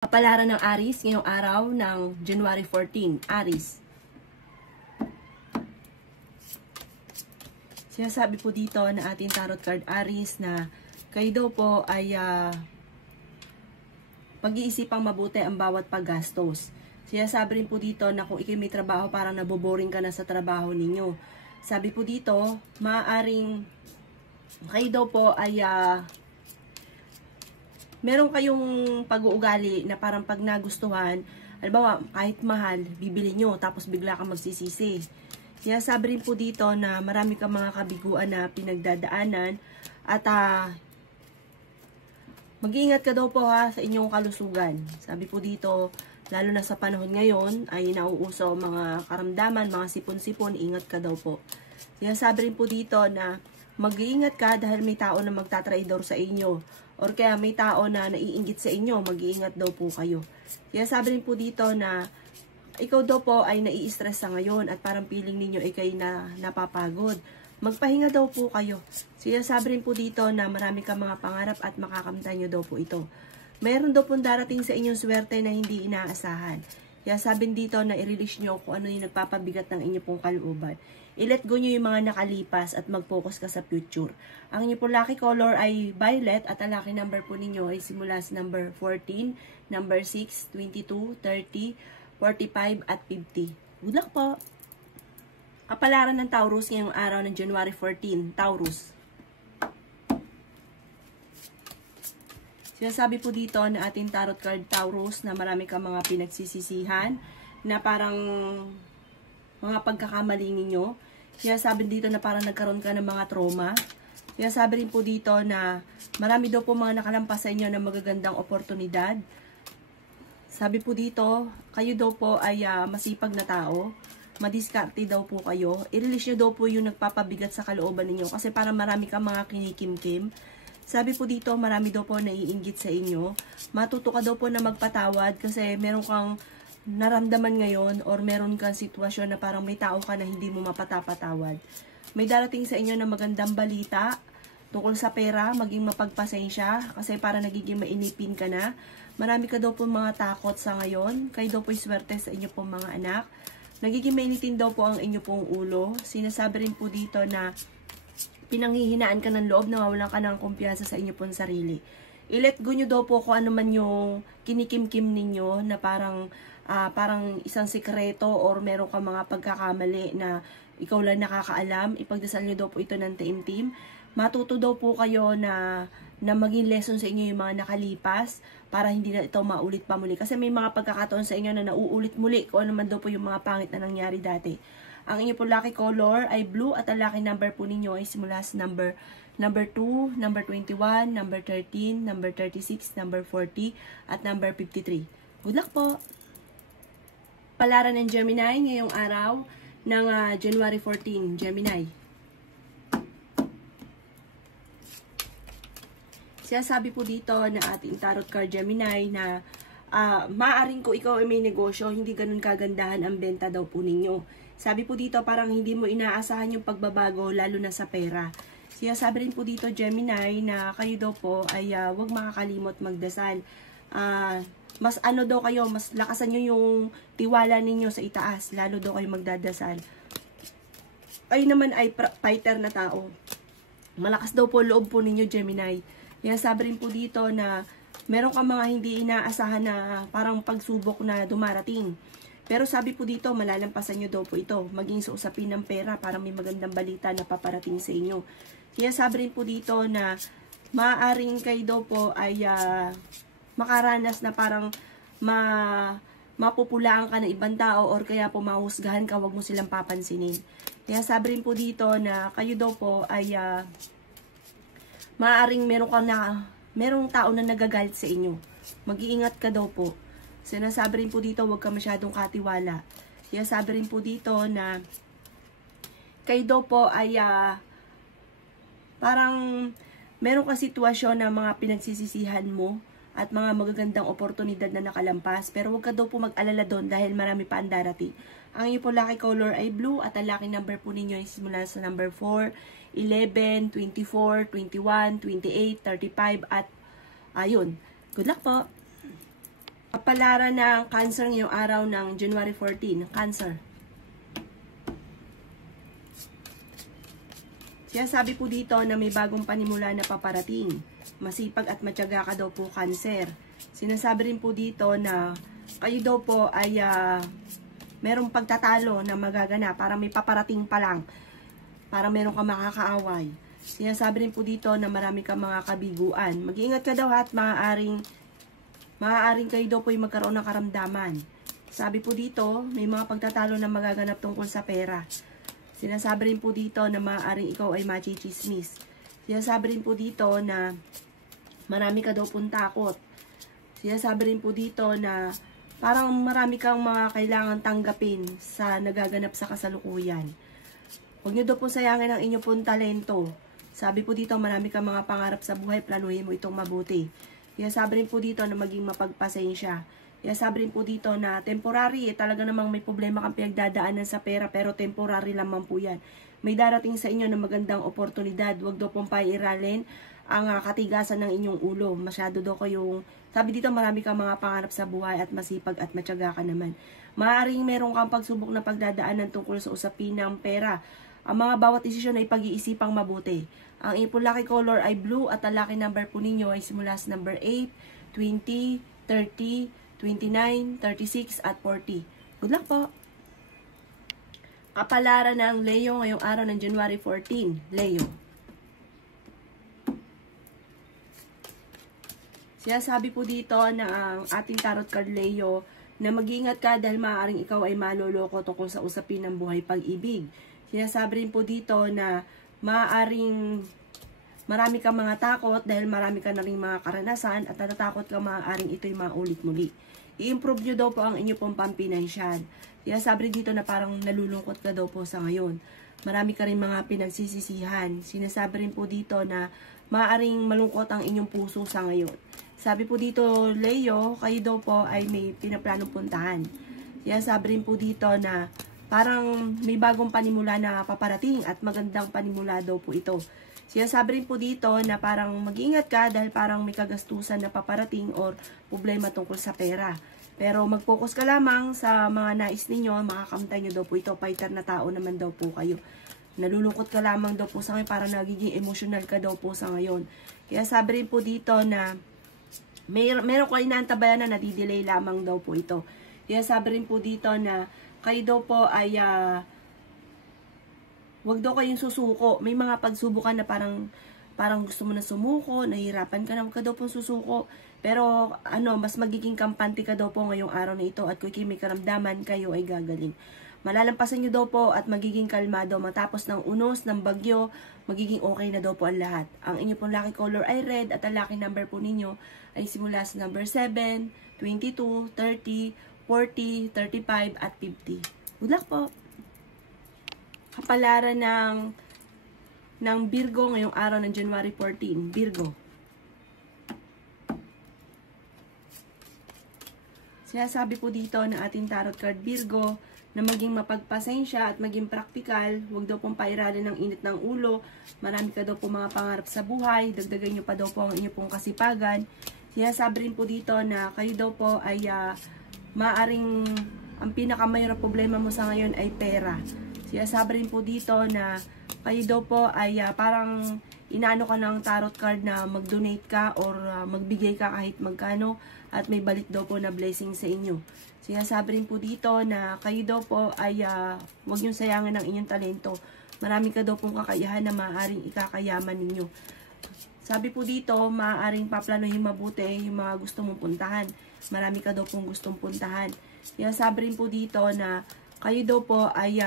Kapalaran ng Aries ngayong araw ng January 14, Aries. Sinasabi po dito na ating tarot card Aries na kayo daw po ay pag-iisipang mabuti ang bawat paggastos. Sinasabi rin po dito na kung ikay may trabaho parang naboboring ka na sa trabaho ninyo. Sabi po dito, maaaring kayo daw po ay meron kayong pag-uugali na parang pag nagustuhan, halimbawa kahit mahal, bibili nyo tapos bigla kang magsisisi. Sinasabi rin po dito na marami kang mga kabiguan na pinagdadaanan at mag-iingat ka daw po sa inyong kalusugan. Sabi po dito, lalo na sa panahon ngayon ay nauuso mga karamdaman, mga sipon-sipon, ingat ka daw po. Sinasabi rin po dito na mag-iingat ka dahil may tao na magtatraidor sa inyo. Or kaya may tao na naiinggit sa inyo, mag-iingat daw po kayo. Kaya sabi rin po dito na ikaw daw po ay nai-stress sa ngayon at parang feeling ninyo ay kayo na napapagod. Magpahinga daw po kayo. Kaya sabi rin po dito na marami kang mga pangarap at makakamtan nyo daw po ito. Mayroon daw pong darating sa inyong swerte na hindi inaasahan. Kaya sabi dito na i-release nyo kung ano yung nagpapabigat ng inyong pong kalooban. I-let go nyo yung mga nakalipas at mag-focus ka sa future. Ang inyong pong lucky color ay violet at ang lucky number po ninyo ay simula sa number 14, number 6, 22, 30, 45 at 50. Good luck po! Kapalaran ng Taurus ngayong araw ng January 14, Taurus. Sinasabi po dito na ating tarot card Taurus na marami kang mga pinagsisisihan na parang mga pagkakamali ninyo. Sinasabi dito na parang nagkaroon ka ng mga trauma. Sinasabi rin po dito na marami daw po mga nakalampas sa inyo na magagandang oportunidad. Sabi po dito, kayo daw po ay masipag na tao. Madiskarte daw po kayo. I-release nyo daw po yung nagpapabigat sa kalooban ninyo kasi parang marami kang mga kinikim-kim. Sabi po dito, marami daw po naiinggit sa inyo. Matuto ka daw po na magpatawad kasi meron kang naramdaman ngayon or meron kang sitwasyon na parang may tao ka na hindi mo mapatapatawad. May darating sa inyo na magandang balita tungkol sa pera, maging mapagpasensya kasi para nagiging mainipin ka na. Marami ka daw po mga takot sa ngayon. Kayo daw po swerte sa inyo pong mga anak. Nagiging mainitin daw po ang inyo pong ulo. Sinasabi rin po dito na pinanghihinaan ka ng loob, nawawalan ka ng kumpiyansa sa inyo pong sarili. I-let go nyo daw po kung ano man yung kinikim-kim ninyo na parang isang sikreto or meron ka mga pagkakamali na ikaw lang nakakaalam. Ipagdasal nyo daw po ito ng taimtim. Matuto daw po kayo na maging lesson sa inyo yung mga nakalipas para hindi na ito maulit pa muli. Kasi may mga pagkakataon sa inyo na nauulit muli kung ano man daw po yung mga pangit na nangyari dati. Ang inyo po lucky color ay blue at ang lucky number po ninyo ay simula sa number 2, number 21, number 13, number 36, number 40, at number 53. Good luck po! Palaran ng Gemini ngayong araw ng January 14, Gemini. Sinasabi po dito na ating tarot card Gemini na maaaring ko ikaw ay may negosyo, hindi ganun kagandahan ang benta daw po ninyo. Sabi po dito parang hindi mo inaasahan yung pagbabago lalo na sa pera. Sinasabi rin po dito Gemini na kayo daw po ay huwag makakalimot magdasal. Mas ano daw kayo, mas lakasan nyo yung tiwala ninyo sa itaas, lalo daw kayo magdadasal. Kayo naman ay fighter na tao. Malakas daw po loob po ninyo Gemini. Sinasabi rin po dito na meron ka mga hindi inaasahan na parang pagsubok na dumarating. Pero sabi po dito, malalampasan nyo daw po ito. Maging sa usapin ng pera para may magandang balita na paparating sa inyo. Sinasabi rin po dito na maaaring kayo daw po ay makaranas na parang mapupulaan ka ng ibang tao or kaya po mahusgahan ka, wag mo silang papansinin. Kaya sabi rin po dito na kayo daw po ay maaaring merong tao na nagagalit sa inyo. Mag-iingat ka daw po. Sinasabi rin po dito, huwag ka masyadong katiwala. Kaya sabi rin po dito na kayo daw po ay parang meron ka sitwasyon na mga pinagsisisihan mo at mga magagandang oportunidad na nakalampas. Pero huwag ka daw po mag-alala doon dahil marami pa ang darating. Ang iyo po lucky color ay blue at ang lucky number po ninyo ay simula sa number 4, 11, 24, 21, 28, 35 at ayun. Good luck po! Kapalaran ng Cancer ngayong araw ng January 14. Cancer. Sabi po dito na may bagong panimula na paparating. Masipag at matyaga ka daw po, Cancer. Sinasabi rin po dito na kayo daw po ay merong pagtatalo na magaganap. Para may paparating pa lang. Para meron ka makakaaway. Sinasabi rin po dito na marami kang mga kabiguan. Mag-iingat ka daw at maaaring kayo daw po ay magkaroon ng karamdaman. Sabi po dito, may mga pagtatalo na magaganap tungkol sa pera. Sinasabi rin po dito na maaaring ikaw ay machichismis. Sinasabi rin po dito na marami ka daw pong takot. Sinasabi rin po dito na parang marami kang mga kailangan tanggapin sa nagaganap sa kasalukuyan. Huwag niyo daw po sayangin ang inyong pong talento. Sabi po dito, marami kang mga pangarap sa buhay, planuhin mo itong mabuti. Sinasabi rin po dito na maging mapagpasensya. Sinasabi rin po dito na temporary, talaga namang may problema kang pinagdadaanan sa pera, pero temporary lamang po yan. May darating sa inyo na magandang oportunidad. Huwag daw pong pairalin ang katigasan ng inyong ulo. Masyado daw kayong, sabi dito, marami kang mga pangarap sa buhay at masipag at matyaga ka naman. Maaaring meron kang pagsubok na pagdadaanan tungkol sa usapin ng pera. Ang mga bawat desisyon ay pag-iisipang mabuti. Ang ipon lucky color ay blue at ang lucky number po ninyo ay simula sa number 8, 20, 30, 29, 36 at 40. Good luck po! Kapalaran ng Leo ngayong araw ng January 14. Leo. Sinasabi po dito na ang ating tarot card Leo na mag-iingat ka dahil maaaring ikaw ay maloloko tungkol sa usapin ng buhay pag-ibig. Sinasabi rin po dito na maaaring marami kang mga takot dahil marami ka na rin mga karanasan at natatakot ka maaaring ito'y maulit muli. I-improve nyo daw po ang inyo pong pampinansyal. Sinasabi rin dito na parang nalulungkot ka daw po sa ngayon. Marami ka rin mga pinagsisisihan. Sinasabi rin po dito na maaaring malungkot ang inyong puso sa ngayon. Sabi po dito, Leo, kayo daw po ay may pinaplanong puntahan. Sinasabi rin po dito na parang may bagong panimula na paparating at magandang panimula daw po ito. Sinasabi rin po dito na parang mag-iingat ka dahil parang may kagastusan na paparating or problema tungkol sa pera. Pero mag-focus ka lamang sa mga nais ninyo, makakamtay nyo daw po ito. Fighter na tao naman daw po kayo. Nalulungkot ka lamang daw po sa ngayon, parang nagiging emotional ka daw po sa ngayon. Kaya sabi rin po dito na meron ko inaantabayan na nadidelay lamang daw po ito. Kaya sabi rin po dito na kayo daw po ay wag daw kayong susuko. May mga pagsubukan na parang gusto mo na sumuko, nahihirapan ka na, wag ka daw po susuko. Pero mas magiging kampante ka daw po ngayong araw na ito at kung may karamdaman, kayo ay gagaling. Malalampasan nyo daw po at magiging kalmado matapos ng unos, ng bagyo, magiging okay na daw po ang lahat. Ang inyo pong lucky color ay red at ang lucky number po ninyo ay simula sa number 7, 22, 30, 40, 35 at 50. Good luck po! Kapalaran ng Virgo ngayong araw ng January 14. Virgo. Sinasabi po dito ng ating tarot card Virgo na maging mapagpasensya at maging praktikal. Huwag daw pong pairalin ng init ng ulo. Marami ka daw po mga pangarap sa buhay. Dagdagan nyo pa daw po ang inyo pong kasipagan. Sinasabi rin po dito na kayo daw po ay maaring ang pinakamayroong problema mo sa ngayon ay pera. Sinasabi rin po dito na kayo daw po ay parang inaano ka ng tarot card na mag-donate ka or magbigay ka kahit magkano at may balik daw po na blessing sa inyo. Sinasabi rin po dito na kayo daw po ay huwag yung sayangin ng inyong talento. Marami ka daw pong kakayahan na maaaring ikakayaman ninyo. Sabi po dito, maaaring paplanuhin mabuti yung mga gusto mong puntahan. Marami ka daw pong gustong puntahan. Sinasabi rin po dito na kayo daw po ay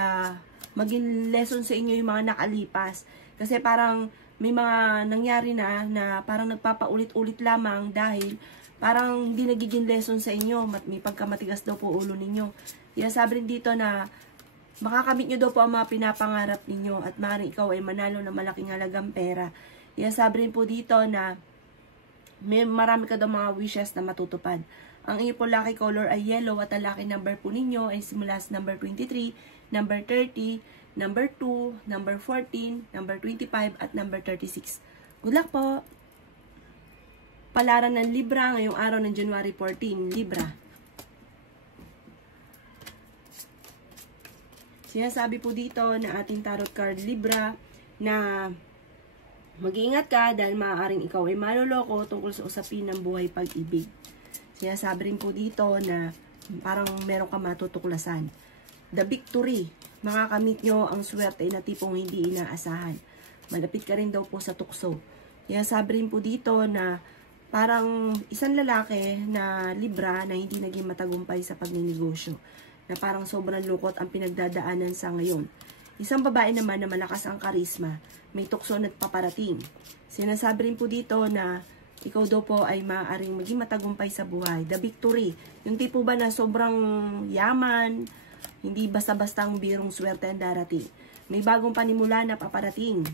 maging lesson sa inyo yung mga nakalipas. Kasi parang may mga nangyari na parang nagpapaulit-ulit lamang dahil parang hindi nagiging lesson sa inyo. May pagkamatigas daw po ulo ninyo. Sinasabi rin dito na makakamit nyo daw po ang mga pinapangarap ninyo at maaaring ikaw ay manalo na malaking halagang pera. Sinasabi rin po dito na may marami ka daw mga wishes na matutupad. Ang iyo po lucky color ay yellow at ang lucky number po ninyo ay simula sa number 23, number 30, number 2, number 14, number 25 at number 36. Good luck po! Kapalaran ng Libra ngayong araw ng January 14, Libra. Sinasabi po dito na ating tarot card Libra na mag-iingat ka dahil maaaring ikaw ay maloloko tungkol sa usapin ng buhay pag-ibig. Sinasabi rin po dito na parang meron ka matutuklasan. The victory, makakamit nyo ang swerte na tipong hindi inaasahan. Malapit ka rin daw po sa tukso. Sinasabi rin po dito na parang isang lalaki na Libra na hindi naging matagumpay sa pagninegosyo. Na parang sobrang lungkot ang pinagdadaanan sa ngayon. Isang babae naman na malakas ang karisma, may tukso at paparating. Sinasabi rin po dito na ikaw daw po ay maaaring maging matagumpay sa buhay. The victory, yung tipo ba na sobrang yaman, hindi basta-basta ang birong swerte ang darating. May bagong panimula na paparating.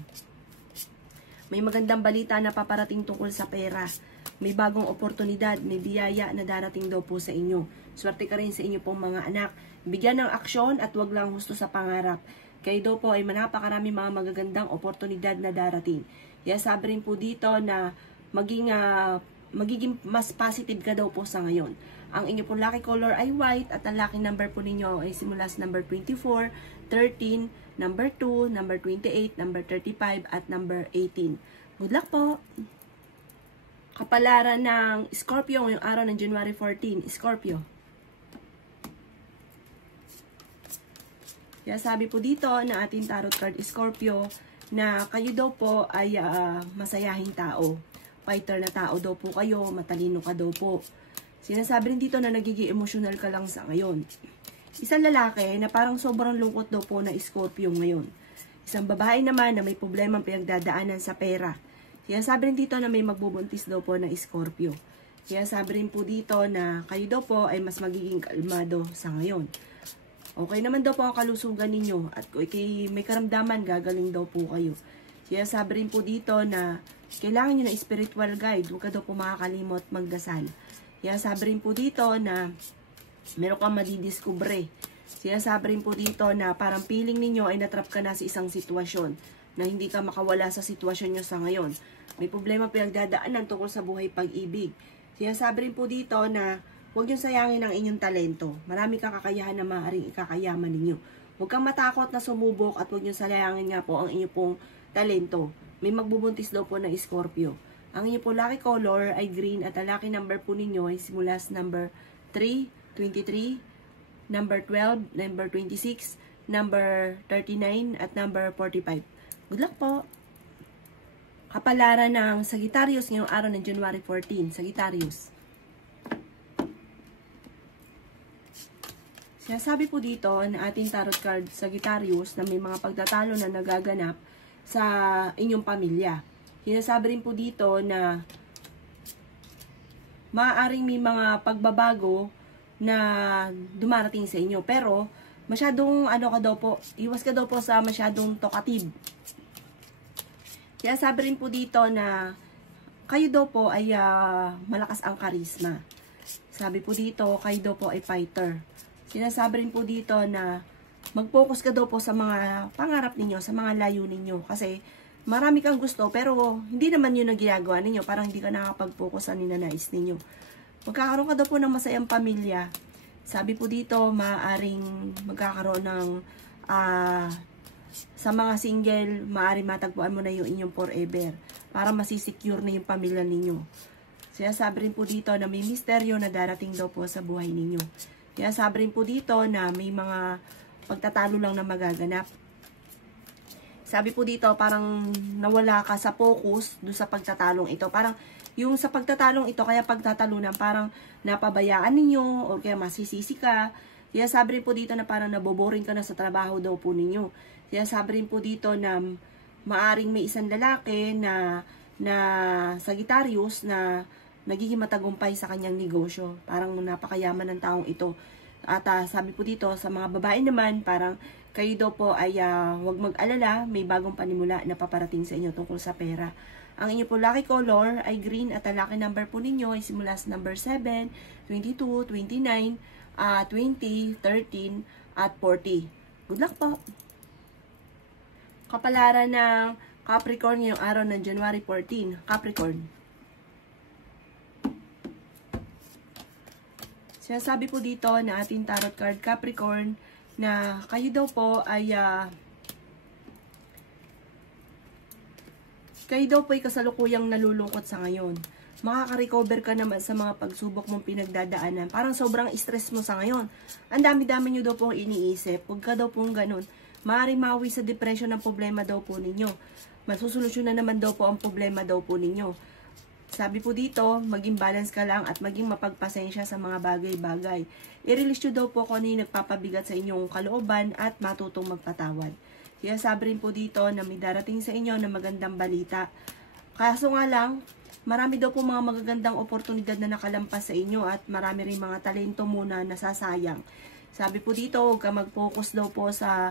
May magandang balita na paparating tungkol sa pera. May bagong oportunidad, may biyaya na darating daw po sa inyo. Swerte ka rin sa inyo pong mga anak. Bigyan ng aksyon at wag lang husto sa pangarap. Kayo daw po ay napakarami mga magagandang oportunidad na darating. Kaya sabi rin po dito na magiging mas positive ka daw po sa ngayon. Ang inyo pong lucky color ay white at ang lucky number po ninyo ay simula sa number 24, 13, number 2, number 28, number 35 at number 18. Good luck po! Kapalaran ng Scorpio ngayong araw ng January 14, Scorpio. Kaya sabi po dito na ating tarot card Scorpio na kayo daw po ay masayahing tao. Fighter na tao daw po kayo, matalino ka daw po. Sinasabi rin dito na nagiging emotional ka lang sa ngayon. Isang lalaki na parang sobrang lungkot daw po na Scorpio ngayon. Isang babae naman na may problemang pinagdadaanan sa pera. Kaya sabi rin dito na may magbubuntis daw po na Scorpio. Kaya sabi rin po dito na kayo daw po ay mas magiging kalmado sa ngayon. Okay naman daw po ang kalusugan ninyo at kung may karamdaman, gagaling daw po kayo. Kaya sabi rin po dito na kailangan nyo ng spiritual guide. Huwag ka daw po makakalimot magdasal. Kaya sabi rin po dito na meron kang madidiskubre. Kaya sabi rin po dito na parang feeling ninyo ay natrap ka na sa isang sitwasyon na hindi ka makawala sa sitwasyon nyo sa ngayon. May problema pinagdadaanan tungkol sa buhay pag-ibig. Kaya sabi rin po dito na huwag nyo sayangin ang inyong talento. Marami kang kakayahan na maaaring ikakayaman ninyo. Huwag kang matakot na sumubok at huwag nyo sayangin nga po ang inyong pong talento. May magbubuntis daw po na Scorpio. Ang inyong po lucky color ay green at ang lucky number po ninyo ay simula sa number 3, 23, number 12, number 26, number 39 at number 45. Good luck po! Kapalaran ng Sagittarius ngayong araw ng January 14. Sagittarius. Sinasabi po dito na ating tarot card Sagittarius na may mga pagtatalo na nagaganap sa inyong pamilya. Sinasabi rin po dito na maaaring may mga pagbabago na dumarating sa inyo. Pero masyadong iwas ka daw po sa masyadong talkative. Kaya sabi rin po dito na kayo daw po ay malakas ang karisma. Sabi po dito, kayo daw po ay fighter. Sinasabi rin po dito na mag-focus ka daw po sa mga pangarap ninyo, sa mga layo ninyo. Kasi marami kang gusto pero hindi naman yun ang ginagawa ninyo. Parang hindi ka nakapag-focus sa ninanais ninyo. Magkakaroon ka daw po ng masayang pamilya. Sabi po dito, maaaring magkakaroon ng sa mga single, maaaring matagpuan mo na yung inyong forever para masisecure na yung pamilya ninyo. Kaya sabi rin po dito na may misteryo na darating daw po sa buhay ninyo. Kaya sabi rin po dito na may mga pagtatalo lang na magaganap. Sabi po dito, parang nawala ka sa focus doon sa pagtatalong ito. Parang yung sa pagtatalong ito, kaya pagtatalunan, parang napabayaan ninyo o kaya masisisi ka. Kaya sabi rin po dito na parang naboboring ka na sa trabaho daw po ninyo. Kaya sabi rin po dito na maaring may isang lalaki na Sagittarius na nagiging matagumpay sa kanyang negosyo. Parang napakayaman ng taong ito. At sabi po dito, sa mga babae naman, parang kayo daw po ay huwag mag-alala, may bagong panimula na paparating sa inyo tungkol sa pera. Ang inyo po lucky color ay green at ang lucky number po ninyo ay simula sa number 7, 22, 29, 20, 13, at 40. Good luck po! Kapalaran ng Capricorn ngayong araw ng January 14. Capricorn. Sinasabi po dito na ating tarot card Capricorn na kayo daw po ay kasalukuyang nalulungkot sa ngayon. Makaka-recover ka naman sa mga pagsubok mong pinagdadaanan. Parang sobrang stress mo sa ngayon. Ang dami-dami nyo daw pong iniisip. Huwag ka daw pong ganun. Maaaring mawi sa depression ang problema daw po ninyo. Masusolusyonan naman daw po ang problema daw po ninyo. Sabi po dito, maging balance ka lang at maging mapagpasensya sa mga bagay-bagay. I-release nyo daw po kung ano yung nagpapabigat sa inyong kalooban at matutong magpatawad. Kaya sabi rin po dito na may darating sa inyo na magandang balita. Kaso nga lang, marami daw po mga magagandang oportunidad na nakalampas sa inyo at marami rin mga talento muna nasasayang. Sabi po dito, huwag ka mag-focus daw po sa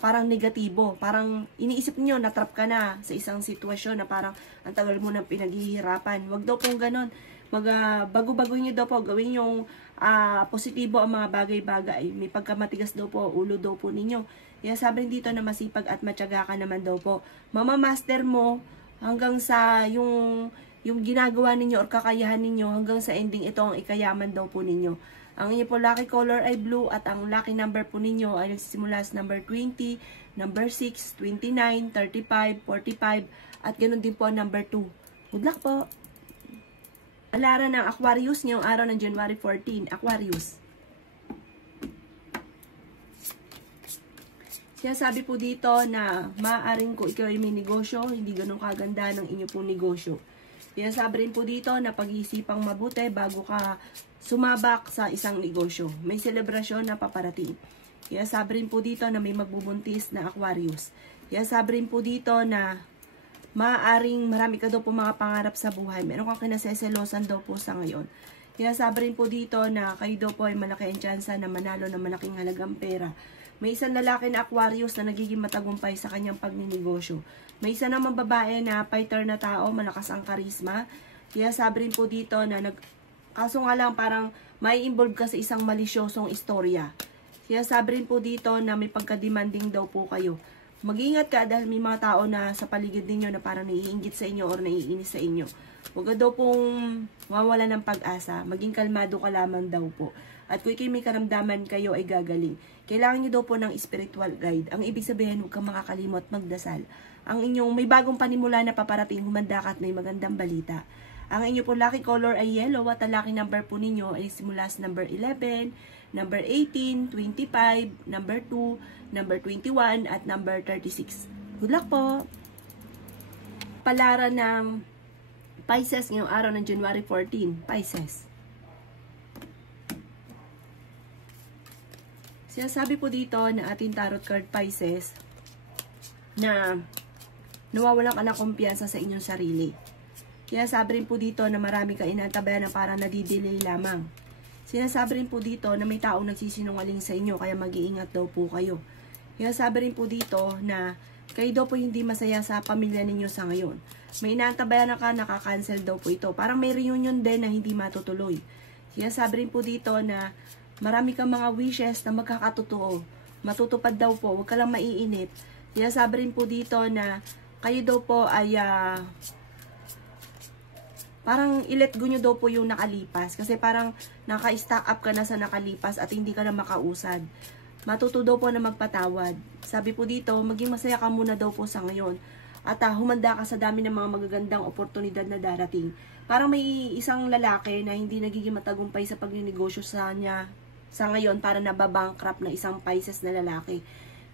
parang negatibo. Parang iniisip niyo, natrap ka na sa isang sitwasyon na parang ang tagal mo na pinaghihirapan. Huwag daw pong ganun. Bago-bagoy niyo daw po, gawin yung positibo ang mga bagay-bagay. May pagkamatigas daw po, ulo daw po ninyo. Kaya sabi rin dito na masipag at matyaga ka naman daw po. Mamamaster mo hanggang sa yung ginagawa ninyo or kakayahan ninyo hanggang sa ending ito ang ikayaman daw po ninyo. Ang inyo po lucky color ay blue at ang lucky number po ninyo ay nagsisimula sa number 20, number 6, 29, 35, 45 at ganoon din po number 2. Good luck po! Alaran ng Aquarius ngayong araw ng January 14, Aquarius. Sinasabi po dito na maaaring kung ikaw ay may negosyo, hindi ganun kaganda ng inyo pong negosyo. Sinasabi rin po dito na pag-iisipang mabuti bago ka sumabak sa isang negosyo. May selebrasyon na paparating. Sinasabi rin po dito na may magbubuntis na Aquarius. Sinasabi rin po dito na maaaring marami ka daw po mga pangarap sa buhay. Meron kang kinaseselosan daw po sa ngayon. Sinasabi rin po dito na kayo daw po ay malaki ang tsansa na manalo ng malaking halagang pera. May isang lalaki na Aquarius na nagiging matagumpay sa kanyang pagninegosyo. May isa namang babae na fighter na tao, malakas ang karisma. Kaya sabi rin po dito na kaso nga lang parang may involve ka sa isang malisyosong istorya. Kaya sabi rin po dito na may pagka-demanding daw po kayo. Mag-iingat ka dahil may mga tao na sa paligid ninyo na parang naiinggit sa inyo or naiinis sa inyo. Huwag daw pong mawala ng pag-asa. Maging kalmado ka lamang daw po. At kung may karamdaman kayo ay gagaling. Kailangan nyo daw po ng spiritual guide. Ang ibig sabihin, huwag kang makakalimot magdasal. Ang inyong may bagong panimula na paparating, humanda ka at may magandang balita. Ang inyong po lucky color ay yellow at ang lucky number po ninyo ay simula sa number 11, number 18, 25, number 2, number 21 at number 36. Good luck po! Palaran ng Pisces ngayong araw ng January 14, Pisces. Sinasabi po dito na ating tarot card Pisces na nawawalan ka ng kumpiyansa sa inyong sarili. Kaya sabi rin po dito na marami ka inantabayan na parang nadidelay lamang. Sinasabi rin po dito na may taong nagsisinungaling sa inyo kaya mag-iingat daw po kayo. Kaya sabi rin po dito na kayo daw po hindi masaya sa pamilya ninyo sa ngayon. May inantabayan na ka, nakakancel daw po ito. Parang may reunion din na hindi matutuloy. Kaya sabi rin po dito na marami kang mga wishes na magkakatotoo. Matutupad daw po, huwag ka lang maiinit. Kaya sabi rin po dito na kayo daw po ay parang i-let go nyo daw po yung nakalipas. Kasi parang naka-stack up ka na sa nakalipas at hindi ka na makausad. Matuto daw po na magpatawad. Sabi po dito, maging masaya ka muna daw po sa ngayon. At humanda ka sa dami ng mga magagandang oportunidad na darating. Parang may isang lalaki na hindi nagiging matagumpay sa pagninegosyo sa niya sa ngayon para nababankrupt na isang Pisces na lalaki.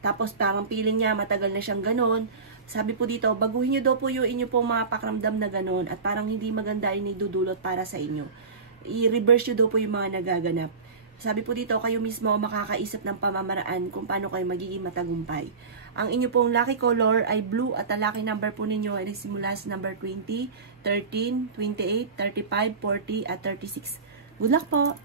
Tapos parang feeling niya matagal na siyang ganon. Sabi po dito, baguhin niyo daw po yung inyo pong mga pakramdam na ganon at parang hindi maganda yung idudulot para sa inyo. I-reverse niyo daw po yung mga nagaganap. Sabi po dito, kayo mismo makakaisip ng pamamaraan kung paano kayo magiging matagumpay. Ang inyo pong lucky color ay blue at ang lucky number po ninyo ay nagsimula sa number 20, 13, 28, 35, 40 at 36. Good luck po!